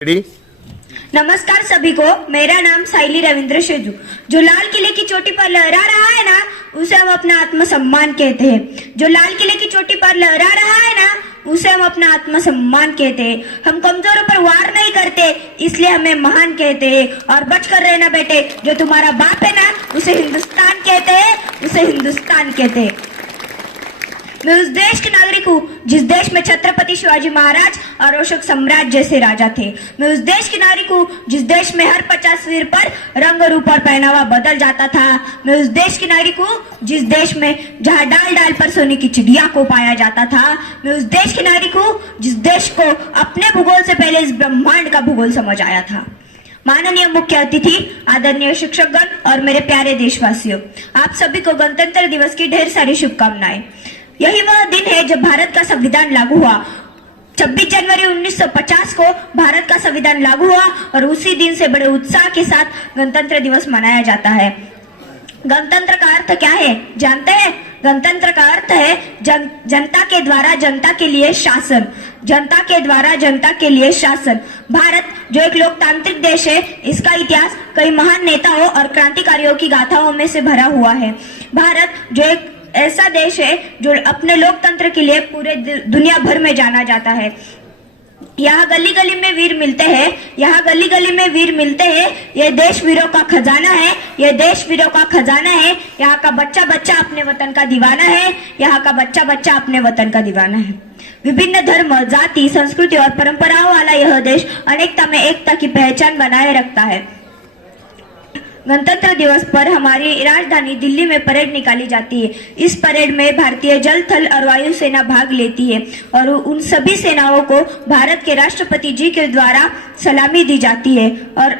नमस्कार सभी को, मेरा नाम साइली रविंद्र शेजू। जो लाल किले की चोटी पर लहरा रहा है ना, उसे हम अपना आत्मसम्मान कहते हैं। जो लाल किले की चोटी पर लहरा रहा है ना, उसे हम अपना आत्मसम्मान कहते हैं। हम कमजोरों पर वार नहीं करते, इसलिए हमें महान कहते हैं। और बचकर रहना बेटे, जो तुम्हारा बाप है ना, उसे हिंदुस्तान कहते हैं, उसे हिंदुस्तान कहते हैं। मैं उस देश के नागरिक हूँ जिस देश में छत्रपति शिवाजी महाराज और अशोक सम्राट जैसे राजा थे। मैं उस देश के नागरिक हूँ जिस देश में हर 50 वीर पर रंग रूप और पहनावा बदल जाता था। मैं उस देश के नागरिक हूँ जिस देश में जहाँ डाल डाल पर सोने की चिड़िया को पाया जाता था। मैं उस देश के नागरिक हूँ जिस देश को अपने भूगोल से पहले इस ब्रह्मांड का भूगोल समझ आया था। माननीय मुख्य अतिथि, आदरणीय शिक्षकगण और मेरे प्यारे देशवासियों, आप सभी को गणतंत्र दिवस की ढेर सारी शुभकामनाएं। यही वह दिन है जब भारत का संविधान लागू हुआ। 26 जनवरी 1950 को भारत का संविधान लागू हुआ और उसी दिन से बड़े उत्साह के साथ गणतंत्र दिवस मनाया जाता है। गणतंत्र का अर्थ क्या है जानते हैं? गणतंत्र का अर्थ है जनता के द्वारा जनता के लिए शासन। जनता के द्वारा जनता के लिए शासन। भारत जो एक लोकतांत्रिक देश है, इसका इतिहास कई महान नेताओं और क्रांतिकारियों की गाथाओं में से भरा हुआ है। भारत जो एक ऐसा देश है जो अपने लोकतंत्र के लिए पूरे दुनिया भर में जाना जाता है। यहाँ गली गली में वीर मिलते हैं, यहाँ गली गली में वीर मिलते हैं। ये देश वीरों का खजाना है, ये देश वीरों का खजाना है। यहाँ का बच्चा बच्चा अपने वतन का दीवाना है, यहाँ का बच्चा बच्चा अपने वतन का दीवाना है। विभिन्न धर्म, जाति, संस्कृति और परंपराओं वाला यह देश अनेकता में एकता की पहचान बनाए रखता है। गणतंत्र दिवस पर हमारी राजधानी दिल्ली में परेड निकाली जाती है। इस परेड में भारतीय जल, थल और वायु सेना भाग लेती है और उन सभी सेनाओं को भारत के राष्ट्रपति जी के द्वारा सलामी दी जाती है और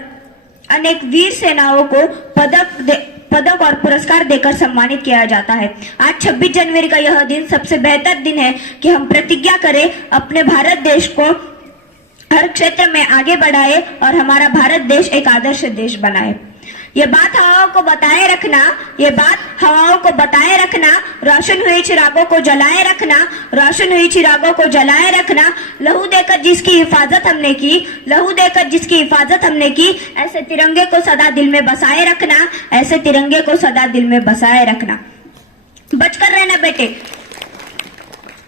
अनेक वीर सेनाओं को पदक और पुरस्कार देकर सम्मानित किया जाता है। आज 26 जनवरी का यह दिन सबसे बेहतर दिन है कि हम प्रतिज्ञा करें, अपने भारत देश को हर क्षेत्र में आगे बढ़ाए और हमारा भारत देश एक आदर्श देश बनाए। ये बात हवाओं को बताए रखना, ये बात हवाओं को बताए रखना, रोशन हुई चिरागों को जलाए रखना, रोशन हुई चिरागों को जलाए रखना। लहू देकर जिसकी हिफाजत हमने की, लहू देकर जिसकी हिफाजत हमने की, ऐसे तिरंगे को सदा दिल में बसाए रखना, ऐसे तिरंगे को सदा दिल में बसाए रखना। बचकर रहना बेटे,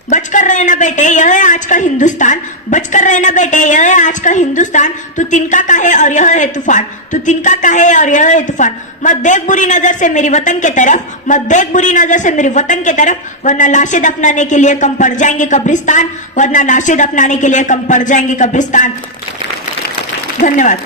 बचकर रहना बेटे, यह है आज का हिंदुस्तान। बचकर रहना बेटे, यह है आज का हिंदुस्तान। तू तिनका का है और यह है तूफान, तू तिनका का है और यह है तूफान। मत देख बुरी नजर से मेरी वतन के तरफ, मत देख बुरी नजर से मेरी वतन के तरफ, वरना लाशें दफनाने के लिए कम पड़ जाएंगे कब्रिस्तान, वरना लाशें दफनाने के लिए कम पड़ जाएंगे कब्रिस्तान। धन्यवाद।